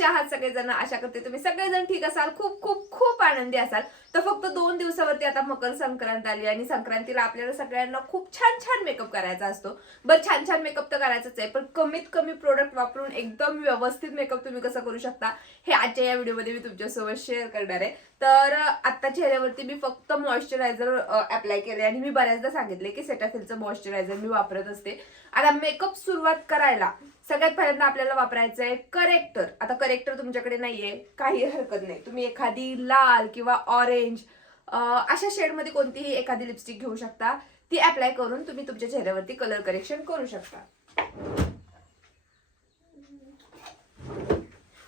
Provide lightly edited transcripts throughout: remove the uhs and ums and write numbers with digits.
कसे आहात सगळेजण? आशा करते तुम्ही सगळेजण ठीक असाल, खूप खूप खूप आनंदी असाल. तर फक्त 2 दिवसावरती आता मकर संक्रांत आली आणि संक्रांतीला आपल्याला सगळ्यांना खूप छान छान मेकअप करायचा असतो. बरं, छान छान मेकअप तर करायचाच आहे, पण कमीत कमी प्रोडक्ट वापरून एकदम व्यवस्थित मेकअप तुम्ही कसं करू शकता हे आजच्या या व्हिडिओमध्ये मी तुमच्यासोबत शेअर करणार आहे. तर आता चेहऱ्यावरती मी फक्त मॉइश्चरायझर अप्लाय केले आणि मी बऱ्याचदा सांगितले की सेटाफिलचं मॉइश्चरायझर मी वापरत असते. आता मेकअप सुरुवात करायला सगळ्यात पहिल्यांदा आपल्याला वापरायचं आहे करेक्टर. आता करेक्टर तुमच्याकडे नाहीये काही हरकत नाही, तुम्ही एखादी लाल किंवा ऑरेंज अशा शेडमध्ये कोणतीही एखादी लिपस्टिक घेऊ शकता. ती अप्लाय करून तुम्ही तुमच्या चेहऱ्यावरती कलर करेक्शन करू शकता.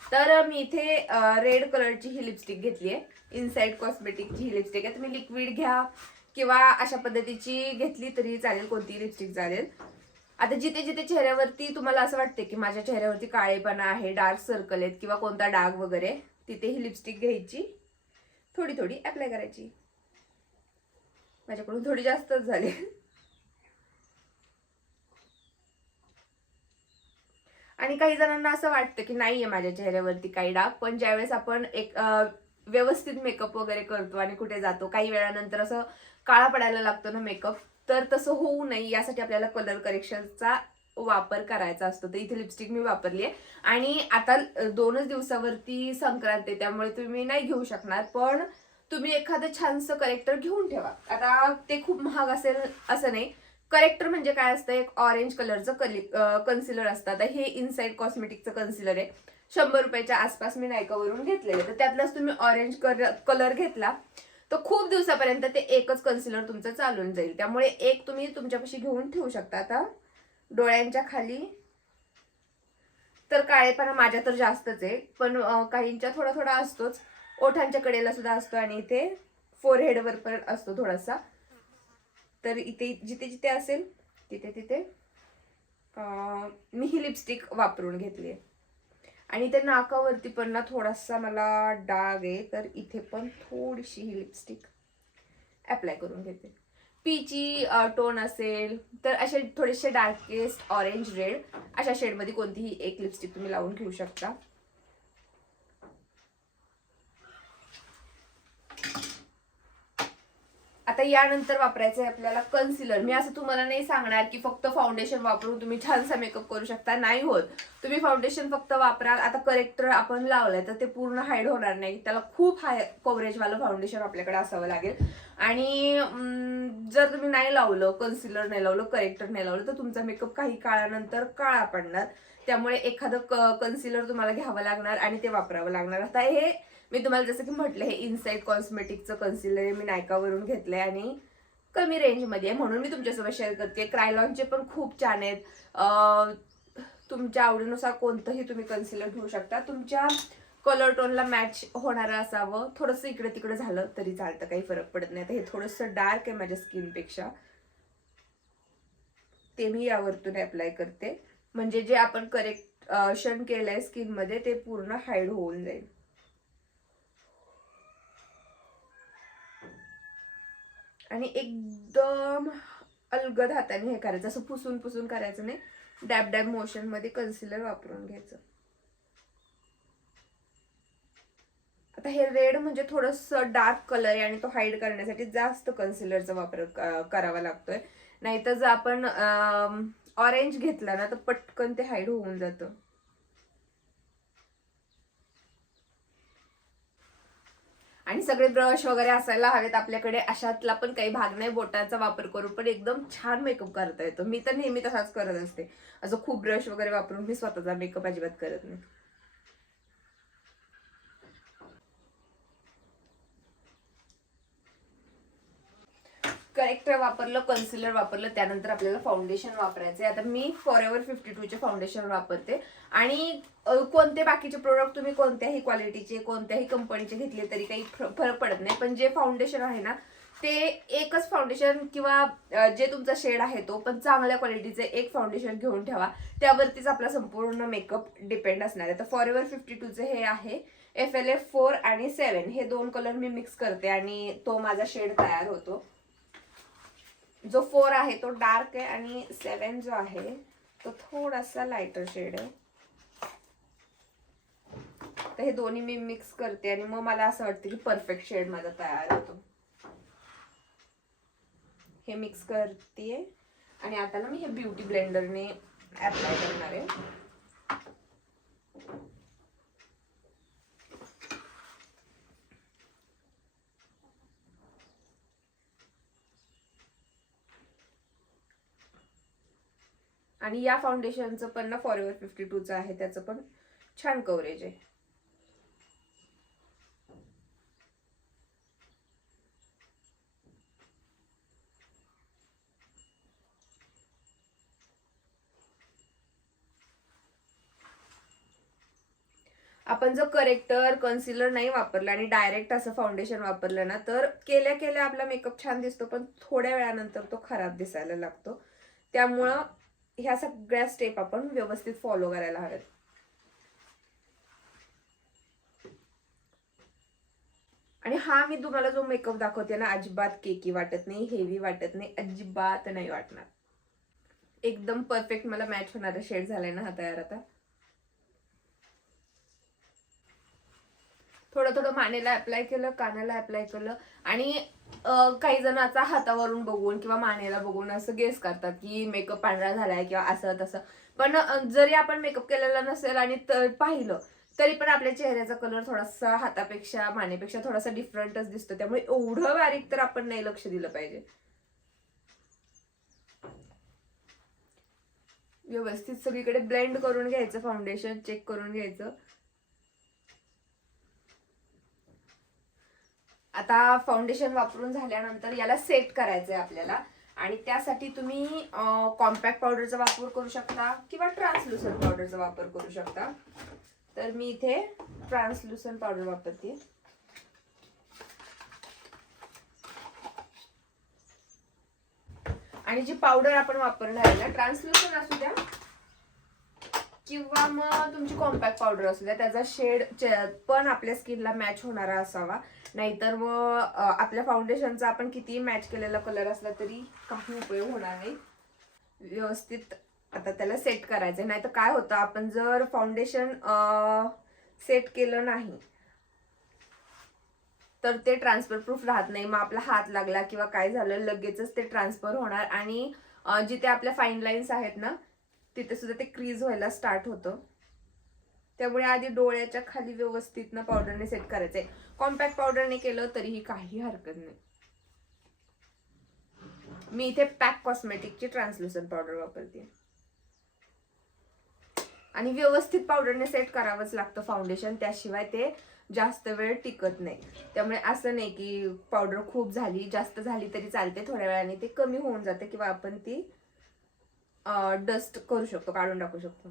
तर मी इथे रेड कलरची ही लिपस्टिक घेतली आहे. इनसाइड कॉस्मेटिकची ही लिपस्टिक आहे. तुम्ही लिक्विड घ्या किंवा अशा पद्धतीची घेतली तरी चालेल, कोणतीही लिपस्टिक चालेल. आता जिथे जिथे चेहऱ्यावरती तुम्हाला असं वाटते की माझ्या चेहऱ्यावरती काळेपणा आहे, डार्क सर्कल आहेत किंवा कोणता डाग वगैरे, तिथे ही लिपस्टिक घ्यायची, थोडी थोडी अप्लाय करायची. माझ्याकडून थोडी जास्तच झाली. आणि काही जणांना असं वाटतं की नाहीये माझ्या चेहऱ्यावरती काही डाग, पण ज्यावेळेस आपण एक व्यवस्थित मेकअप वगैरे करतो आणि कुठे जातो, काही वेळानंतर असं काळा पडायला लागतो ना मेकअप, तर तसं होऊ नये यासाठी आपल्याला कलर करेक्शनचा वापर करायचा असतो. तर इथे लिपस्टिक मी वापरली आहे आणि आता 2च दिवसावरती संक्रांत आहे, त्यामुळे तुम्ही नाही घेऊ शकणार, पण तुम्ही एखादं छानसं करेक्टर घेऊन ठेवा. आता ते खूप महाग असेल असं नाही. करेक्टर म्हणजे काय असतं, एक ऑरेंज कलरचं कन्सिलर असतं. आता हे इनसाइड कॉस्मेटिकचं कन्सिलर आहे, 100 रुपयाच्या आसपास मी नायकावरून घेतलेलं. तर त्यातलाच तुम्ही ऑरेंज कलर घेतला तर खूप दिवसापर्यंत ते एकच कन्सिलर तुमचं चालून जाईल. त्यामुळे एक तुम्ही तुमच्यापाशी घेऊन ठेवू शकता. आता डोळ्यांच्या खाली तर काळेपणा माझ्या तर जास्तच आहे, पण काहींच्या थोडा थोडा असतोच. ओठांच्या कडेला सुद्धा असतो आणि इथे फोरहेडवर पण असतो थोडासा. तर इथे जिथे जिथे असेल तिथे तिथे मी ही लिपस्टिक वापरून घेतली आहे. आणि इथे नाकावरती पण ना थोडासा मला डाग आहे, तर इथे पण थोडीशी ही लिपस्टिक अप्लाय करून घेते. पीची टोन असेल तर असे थोडेसे डार्केस्ट ऑरेंज रेड अशा शेडमध्ये कोणतीही एक लिपस्टिक तुम्ही लावून घेऊ शकता. आता यानंतर वापरायचं आहे आपल्याला कन्सिलर. मी असं तुम्हाला नाही सांगणार की फक्त फाउंडेशन वापरून तुम्ही छानसा मेकअप करू शकता, नाही होत. तुम्ही फाउंडेशन फक्त वापरा. आता करेक्टर आपण लावलंय तर ते पूर्ण हाईड होणार नाही, त्याला खूप हाय कव्हरेजवालं फाउंडेशन आपल्याकडे असावं लागेल. आणि जर तुम्ही नाही लावलं, कन्सिलर नाही लावलं, करेक्टर नाही लावलं, तर तुमचा मेकअप काही काळानंतर काळा पडणार. त्यामुळे एखादं कन्सिलर तुम्हाला घ्यावं लागणार आणि ते वापरावं लागणार. आता हे मी तुम्हाला जसं की म्हटलं, हे इनसाइड कॉस्मेटिकचं कन्सिलर मी नायकावरून घेतलंय आणि कमी रेंजमध्ये आहे म्हणून मी तुमच्यासोबत शेअर करते. क्रायलॉनचे पण खूप छान आहेत. तुमच्या आवडीनुसार कोणतंही तुम्ही कन्सिलर घेऊ शकता. तुमच्या कलर टोनला मॅच होणारं असावं. थोडंसं इकडे तिकडे झालं तरी चालतं, काही फरक पडत नाही. आता हे थोडंसं डार्क आहे माझ्या स्किनपेक्षा, ते मी यावरतून अप्लाय करते, म्हणजे जे आपण करेक्शन केलंय स्किनमध्ये ते पूर्ण हाईड होऊन जाईल. आणि एकदम अलगद हाताने हे करायचं, असं पुसून पुसून करायचं नाही, डॅब डॅब मोशन मध्ये कन्सिलर वापरून घ्यायचं. आता हे रेड म्हणजे थोडंसं डार्क कलर आहे आणि तो हाईड करण्यासाठी जास्त कन्सिलरचा वापर करावा लागतोय. नाहीतर जर आपण ऑरेंज घेतला ना तर पटकन ते हाईड होऊन जातं. आणि सगळे ब्रश वगैरे असायला हवेत आपल्याकडे, अशातला पण काही भाग नाही. बोटाचा वापर करून पण एकदम छान मेकअप करता येतो. मी तर नेहमी तसाच करत असते, असं खूप ब्रश वगैरे वापरून मी स्वतःचा मेकअप अजिबात करत नाही. करेक्टर वापरलं, कन्सिलर वापरलं, त्यानंतर आपल्याला फाउंडेशन वापरायचंय. आता मी फॉरएव्हर 52 चे फाउंडेशन वापरते. आणि कोणते बाकीचे प्रोडक्ट तुम्ही कोणत्याही क्वालिटीचे कोणत्याही कंपनीचे घेतले तरी काही फरक पडत नाही, पण जे फाउंडेशन आहे ना ते एकच फाउंडेशन किंवा जे तुमचा शेड आहे तो पण चांगल्या क्वालिटीचे एक फाउंडेशन घेऊन ठेवा, त्यावरतीच आपला संपूर्ण मेकअप डिपेंड असणार आहे. तर फॉरएव्हर 52 चे हे आहे FLF 4 आणि 7, हे 2 कलर मी मिक्स करते आणि तो माझा शेड तयार होतो. जो 4 आहे तो डार्क आहे आणि 7 जो आहे तो थोडासा लाइटर शेड आहे. आता हे दोन्ही मी मिक्स करते आणि मग मला असं वाटतं की परफेक्ट शेड माझा तयार होतो. हे मिक्स करते आणि आता ना मी हे ब्युटी ब्लेंडरने अप्लाय करणार आहे. आणि या फाउंडेशनचं पण ना फॉरएव्हर 52चं आहे, त्याचं पण छान कव्हरेज आहे. आपण जर करेक्टर कन्सिलर नाही वापरलं आणि डायरेक्ट असं फाउंडेशन वापरलं ना, तर केल्या केल्या आपला मेकअप छान दिसतो, पण थोड्या वेळानंतर तो खराब दिसायला लागतो. त्यामुळं ह्या सगळ्या स्टेप आपण व्यवस्थित फॉलो करायला हव्यात. आणि हा मी तुम्हाला जो मेकअप दाखवते ना, अजिबात केकी वाटत नाही, हेवी वाटत नाही, अजिबात नाही वाटणार. एकदम परफेक्ट मला मॅच होणारा शेड झालाय ना हा तयार. आता थोडं थोडं मानेला अप्लाय केलं, कानाला अप्लाय केलं आणि काही जण आता हातावरून बघून किंवा मानेला बघून असं गेस करतात की मेकअप पांढरा झालाय किंवा असं तसं. पण जरी आपण मेकअप केलेला नसेल आणि पाहिलं तरी पण आपल्या चेहऱ्याचा कलर थोडासा हातापेक्षा मानेपेक्षा थोडासा डिफरंटच दिसतो. त्यामुळे एवढं बारीक तर आपण नाही लक्ष दिलं पाहिजे. व्यवस्थित सगळीकडे ब्लेंड करून घ्यायचं, फाउंडेशन चेक करून घ्यायचं. आता फाउंडेशन वापरून झाल्यानंतर याला सेट करायचंय आपल्याला, आणि त्यासाठी तुम्ही कॉम्पॅक्ट पावडरचा वापर करू शकता किंवा ट्रान्सलुसंट पावडरचा वापर करू शकता. तर मी इथे ट्रान्सलुसंट पावडर वापरते. आणि जी पावडर आपण वापरणार आहे ना, ट्रान्सलुसंट असू द्या किंवा मग तुमची कॉम्पॅक्ट पावडर असू द्या, त्याचा शेड पण आपल्या स्किनला मॅच होणारा असावा. नाहीतर मग आपल्या फाउंडेशनचा आपण कितीही मॅच केलेला कलर असला तरी काही उपयोग होणार नाही. व्यवस्थित आता त्याला सेट करायचंय. नाहीतर काय होतं, आपण जर फाउंडेशन सेट केलं नाही तर ते ट्रान्सफर प्रूफ राहत नाही. मग आपला हात लागला किंवा काय झालं लगेचच ते ट्रान्सफर होणार आणि जिथे आपल्या फाईन लाईन्स आहेत ना तिथे सुद्धा ते क्रीज व्हायला स्टार्ट होतं. त्यामुळे आधी डोळ्याच्या खाली व्यवस्थित ना पावडरने सेट करायचंय. कॉम्पॅक्ट पावडरने केलं तरीही काही हरकत नाही. मी इथे पॅक कॉस्मेटिकची ट्रान्सलुसंट पावडर वापरते. आणि व्यवस्थित पावडरने सेट करावंच लागतं फाउंडेशन, त्याशिवाय ते जास्त वेळ टिकत नाही. त्यामुळे असं नाही की पावडर खूप झाली, जास्त झाली तरी चालते, थोड्या वेळाने ते कमी होऊन जाते किंवा आपण ती डस्ट करू शकतो, काढून टाकू शकतो.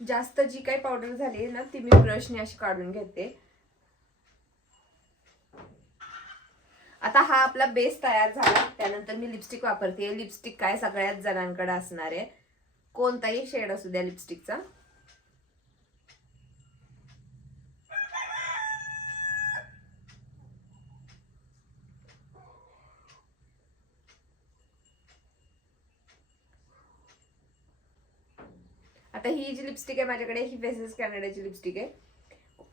जास्त जी काही पावडर झाली ना ती मी ब्रशने अशी काढून घेते. आता हा आपला बेस तयार झाला. त्यानंतर मी लिपस्टिक वापरते. लिपस्टिक काय सगळ्याच जणांकडे असणार आहे, कोणताही शेड असू द्या लिपस्टिकचा. आता ही जी लिपस्टिक आहे माझ्याकडे, ही फेसेस कॅनडाची लिपस्टिक आहे.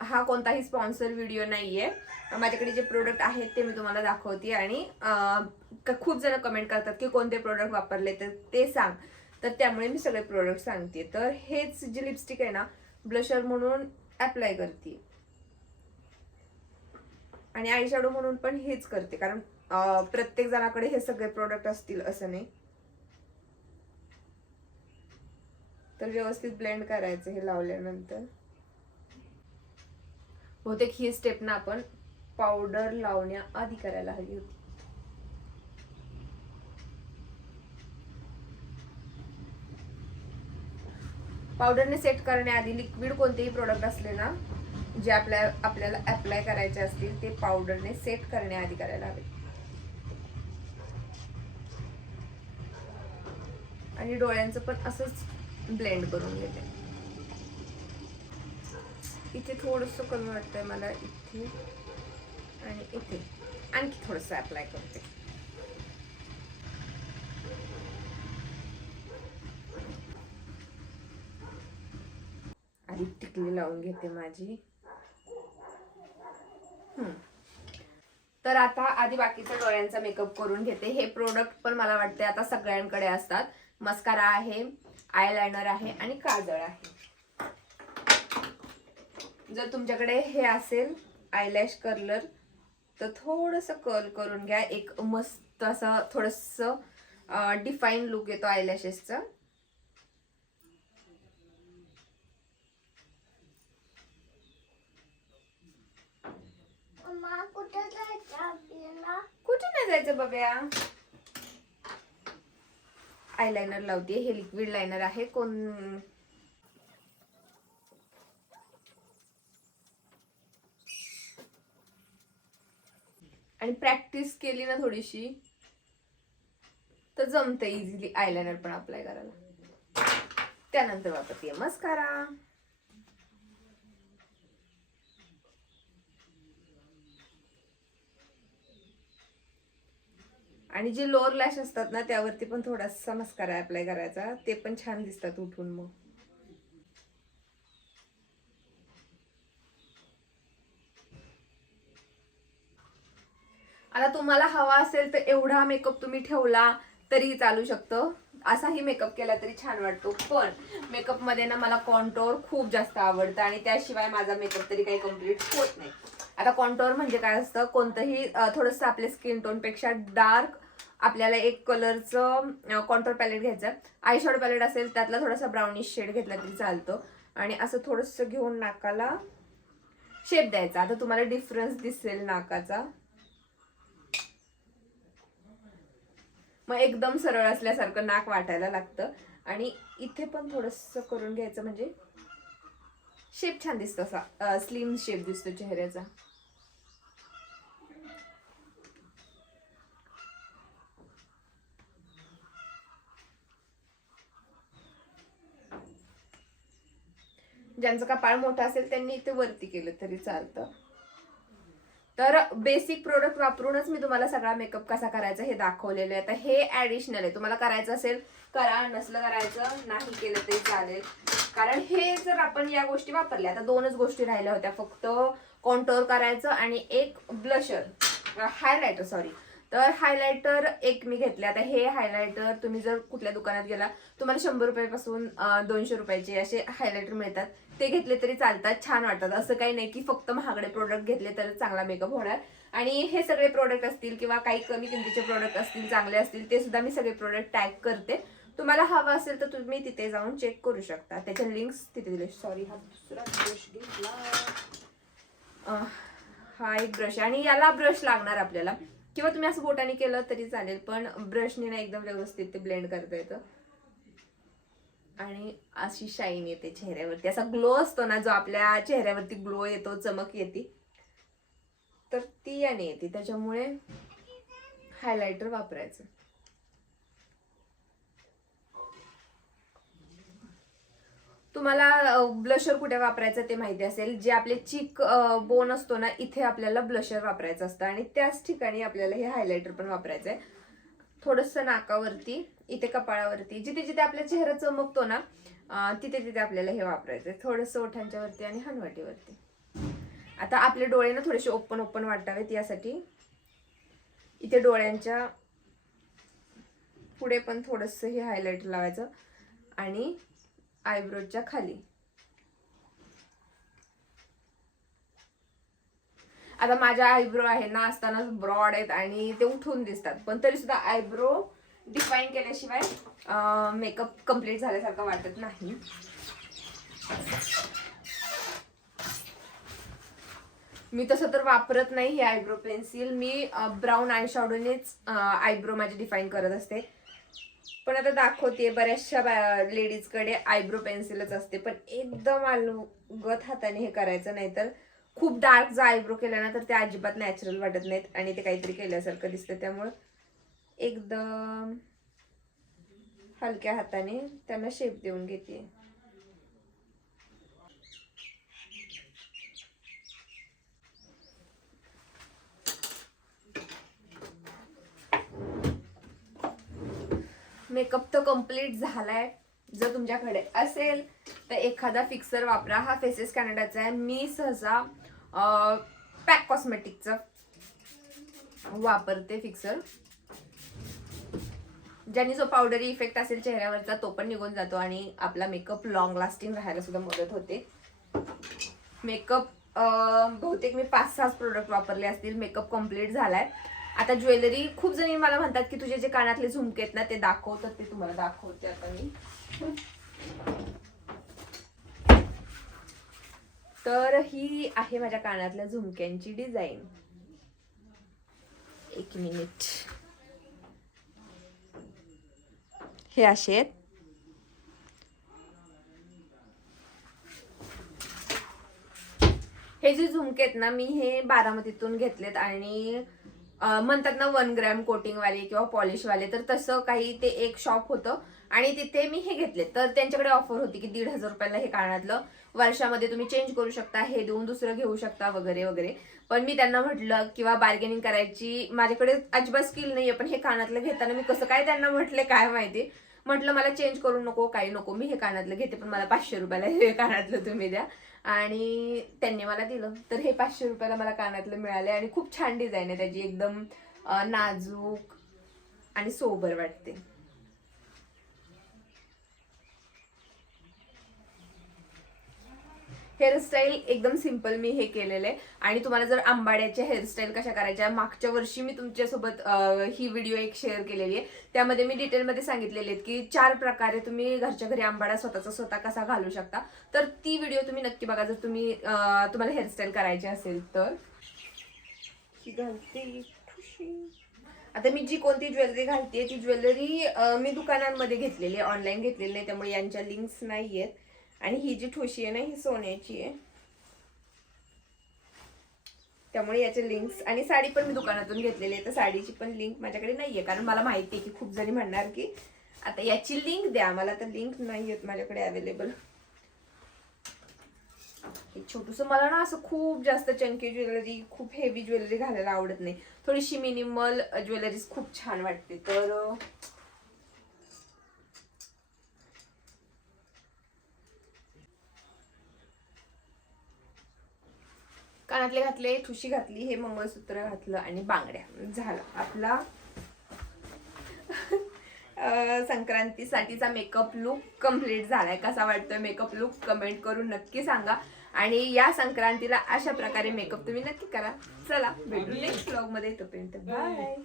हा कोणताही स्पॉन्सर व्हिडिओ नाहीये. माझ्याकडे जे प्रोडक्ट आहेत ते मी तुम्हाला दाखवते. आणि खूप जण कमेंट करतात की कोणते प्रोडक्ट वापरले तर ते सांग, तर त्यामुळे मी सगळे प्रोडक्ट सांगते. तर हेच जे लिपस्टिक आहे ना, ब्लशर म्हणून अप्लाय करते आणि आय शॅडो म्हणून पण हेच करते, कारण प्रत्येक जणाकडे हे सगळे प्रोडक्ट असतील असं नाही. तर व्यवस्थित ब्लेंड करायचं हे लावल्यानंतर. बहुतेक ही स्टेप ना आपण पावडर लावण्याआधी करायला हवी होती. पावडरने सेट करण्याआधी लिक्विड कोणतेही प्रोडक्ट असले ना जे आपल्याला अप्लाय करायचे असतील ते पावडरने सेट करण्याआधी करायला हवे. आणि डोळ्यांचं पण असंच ब्लेंड करून घेते. इथे थोडंसं कमी वाटतंय मला, इथे आणि इथे आणखी थोडंसं अप्लाय करते. आधी टिकली लावून घेते माझी. तर आता आधी बाकीच्या डोळ्यांचा मेकअप करून घेते. हे प्रोडक्ट पण मला वाटते आता सगळ्यांकडे असतात. मस्कारा आहे, आयलायनर आहे आणि काजळ आहे. जर तुमच्याकडे हे असेल आयलॅश कर्लर तर थोडंसं कर्ल करून घ्या. एक मस्त असं थोडंसं डिफाईन लुक येतो आयलॅशेसचा. कुठे नाही जायचं बघ्या. आयलाइनर लावते. हे लिक्विड लायनर आहे. आणि प्रॅक्टिस केली ना थोडीशी तर जमते इझिली आयलाइनर पण अप्लाय करायला. त्यानंतर वापरते मस्कारा. आणि जे लोअर लॅश असतात ना त्यावरती पण थोडासा मस्कारा अप्लाय करायचा. ते पण छान दिसतात उठून. मग आता तुम्हाला हवा असेल तर एवढा मेकअप तुम्ही ठेवला तरी चालू शकतो. असाही मेकअप केला तरी छान वाटतो. पण मेकअप मध्ये ना मला कॉन्टोर खूप जास्त आवडतं आणि त्याशिवाय माझा मेकअप तरी काही कम्प्लीट होत नाही. आता कॉन्टोर म्हणजे काय असतं, कोणतंही थोडंसं आपल्या स्किन टोन पेक्षा डार्क आपल्याला एक कलरचं कॉन्टोर पॅलेट घ्यायचं. आय शॅडो पॅलेट असेल त्यातला थोडासा ब्राउनिश शेड घेतला तरी चालतो आणि असं थोडंसं घेऊन नाकाला शेप द्यायचा. आता तुम्हाला डिफरन्स दिसेल नाकाचा. मग एकदम सरळ असल्यासारखं नाक वाटायला लागतं आणि इथे पण थोडंसं करून घ्यायचं म्हणजे शेप छान दिसतो. असा स्लिम शेप दिसतो चेहऱ्याचा. ज्यांचं कपाळ मोठं असेल त्यांनी इथे वरती केलं तरी चालतं. तर बेसिक प्रोडक्ट वापरूनच मी तुम्हाला सगळा मेकअप कसा करायचा हे दाखवलेलं आहे. आता हे ऍडिशनल आहे. तुम्हाला करायचं असेल करा, नसलं करायचं नाही केलं तरी चालेल. कारण हे जर आपण या गोष्टी वापरल्या, आता दोनच गोष्टी राहिल्या होत्या फक्त, कॉन्टोर करायचं आणि एक ब्लशर हायलायटर सॉरी. तर हायलायटर एक मी घेतले. आता हे हायलायटर तुम्ही जर कुठल्या दुकानात गेला तुम्हाला 100 रुपयापासून 200 रुपयाचे असे हायलायटर मिळतात. ते घेतले तरी चालतात, छान वाटतात. असं काही नाही की फक्त महागडे प्रोडक्ट घेतले तर चांगला मेकअप होणार. आणि हे सगळे प्रोडक्ट असतील किंवा काही कमी किमतीचे प्रोडक्ट असतील चांगले असतील ते सुद्धा मी सगळे प्रोडक्ट टॅग करते. तुम्हाला हवं असेल तर तुम्ही तिथे जाऊन चेक करू शकता. त्याच्या लिंक्स तिथे दिले. सॉरी हा दुसरा ब्रश घेतला. हा एक ब्रश आणि याला ब्रश लागणार आपल्याला, किंवा तुम्ही असं बोटाने केलं तरी चालेल, पण ब्रशने ना एकदम व्यवस्थित ते ब्लेंड करता येतं आणि अशी शाईन येते चेहऱ्यावरती. असा ग्लो असतो ना जो आपल्या चेहऱ्यावरती ग्लो येतो, चमक येते, तर ती याने येते. त्याच्यामुळे हायलायटर वापरायचं. तुम्हाला ब्लशर कुठे वापरायचं ते माहिती असेल. जे आपले चीक बोन असतो ना इथे आपल्याला ब्लशर वापरायचं असतं आणि त्याच ठिकाणी आपल्याला हे हायलायटर पण वापरायचं आहे. थोडंसं नाकावरती, इथे कपाळावरती, जिथे जिथे आपला चेहरा चमकतो ना तिथे तिथे आपल्याला हे वापरायचं आहे. थोडंसं ओठांच्या वरती आणि हनवटीवरती. आता आपले डोळे ना थोडेसे ओपन ओपन वाटावेत यासाठी इथे डोळ्यांच्या पुढे पण थोडंसं हे हायलायटर लावायचं आणि आयब्रोच्या खाली. आता माझ्या आयब्रो आहे ना असताना ब्रॉड आहेत आणि ते उठून दिसतात, पण तरी सुद्धा आयब्रो डिफाईन केल्याशिवाय मेकअप कम्प्लीट झाल्यासारखं वाटत नाही. मी तसं तर वापरत नाही ही आयब्रो पेन्सिल. मी ब्राऊन आय शॅडोनेच आयब्रो माझे डिफाईन करत असते. पण आता दाखवते बऱ्याचशा लेडीजकडे आयब्रो पेन्सिलच असते, पण एकदम अलगत हाताने हे करायचं, नाही तर खूप डार्क जर आयब्रो केला ना तर ते अजिबात नॅचरल वाटत नाहीत आणि ते काहीतरी केल्यासारखं दिसतं. त्यामुळे एकदम हलक्या हाताने त्यांना शेप देऊन घेते. मेकअप तर कम्प्लीट झालाय जर तुमच्याकडे असेल तर एखादा फिक्सर वापरा. हा फेसेस कॅनडाचा आहे. मी सहसा पॅक कॉस्मेटिकचा वापरते फिक्सर, ज्याने जो पावडरी इफेक्ट असेल चेहऱ्यावरचा तो पण निघून जातो आणि आपला मेकअप लॉंग लास्टिंग राहायला सुद्धा मदत होते. मेकअप बहुतेक मी 5-6 प्रोडक्ट वापरले असतील. मेकअप कम्प्लीट झालाय. आता ज्वेलरी, खूप जणी मला म्हणतात की तुझे जे कानातले झुमके आहेत ना ते दाखव, तर ते तुम्हाला दाखवते आता मी. तर ही आहे माझ्या कानातल्या झुमक्यांची डिझाईन. एक मिनिट. हे असे आहेत. हे जे झुमके आहेत ना, मी हे बारामतीतून घेतलेत आणि म्हणतात ना 1 ग्रॅम कोटिंग वाले किंवा पॉलिश वाले, तर तसं काही ते एक शॉप होतं आणि तिथे मी हे घेतले. तर त्यांच्याकडे ऑफर होती की 1,500 रुपयाला हे कानातलं वर्षामध्ये तुम्ही चेंज करू शकता, हे देऊन दुसरं घेऊ शकता वगैरे वगैरे. पण मी त्यांना म्हटलं किंवा बार्गेनिंग करायची माझ्याकडे अजिबात स्किल नाहीये, पण हे कानातलं घेताना मी कसं काय त्यांना म्हटले काय माहिती. म्हटलं मला चेंज करू नको, काही नको, मी हे कानातलं घेते, पण मला 500 रुपयाला हे कानातलं तुम्ही द्या. आणि त्यांनी मला दिलं. तर हे 500 रुपयाला मला कानातलं मिळाले आणि खूप छान डिझाईन आहे त्याची, एकदम नाजूक आणि सोबर वाटते. हेअरस्टाईल एकदम सिंपल मी हे केलेले. आणि तुम्हाला जर आंबाड्याच्या हेअरस्टाईल कशा करायच्या, मागच्या वर्षी मी तुमच्यासोबत ही व्हिडिओ एक शेअर केलेली आहे. त्यामध्ये मी डिटेलमध्ये सांगितलेले आहेत की 4 प्रकारे तुम्ही घरच्या घरी आंबाडा स्वतःचा स्वतः कसा घालू शकता. तर ती व्हिडिओ तुम्ही नक्की बघा जर तुम्ही तुम्हाला हेअरस्टाईल करायची असेल तर. ही घालते आता मी जी कोणती ज्वेलरी घालते ती ज्वेलरी मी दुकानांमध्ये घेतलेली, ऑनलाईन घेतलेली नाही, त्यामुळे यांच्या लिंक्स नाही आहेत. आणि ही जी ठुशी आहे ना ही सोन्याची आहे, त्यामुळे याचे लिंक्स. आणि साडी पण मी दुकानातून घेतलेली आहे, तर साडीची पण लिंक माझ्याकडे नाहीये, कारण मला माहिती आहे की खूप जणी म्हणणार की आता याची लिंक द्या मला, तर लिंक नाही आहेत माझ्याकडे अवेलेबल. छोटूस, मला ना असं खूप जास्त चंकी ज्वेलरी, खूप हेवी ज्वेलरी घालायला आवडत नाही. थोडीशी मिनिमल ज्वेलरी खूप छान वाटते. तर कानातले घातले, ठुशी घातली, हे मंगळसूत्र घातलं आणि बांगड्या, झाला आपला संक्रांतीसाठीचा मेकअप लुक कम्प्लीट झालाय. कसा वाटतोय मेकअप लुक कमेंट करून नक्की सांगा. आणि या संक्रांतीला अशा प्रकारे मेकअप तुम्ही नक्की करा. चला भेटू नेक्स्ट व्लॉग मध्ये, तोपर्यंत बाय.